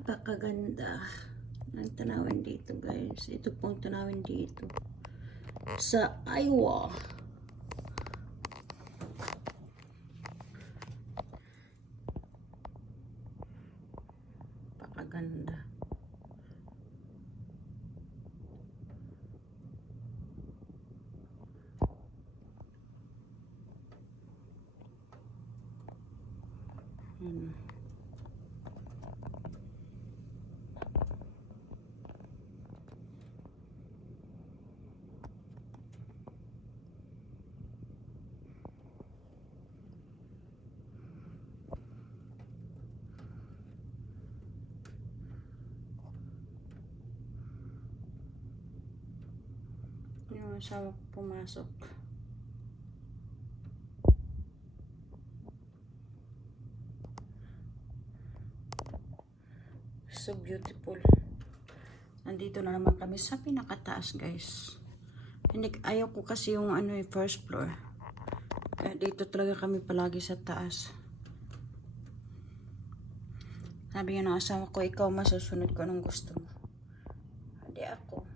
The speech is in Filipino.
Napakaganda ng tanawin dito, guys. Ito pong tanawin dito sa Iowa. Napakaganda. Yung asawa ko pumasok. So beautiful. Nandito na naman kami sa pinakataas, guys. Ayaw ko kasi yung first floor. Kaya dito talaga kami palagi sa taas. Sabi nga ng asawa ko, ikaw masusunod ko anong gusto mo. Hindi ako.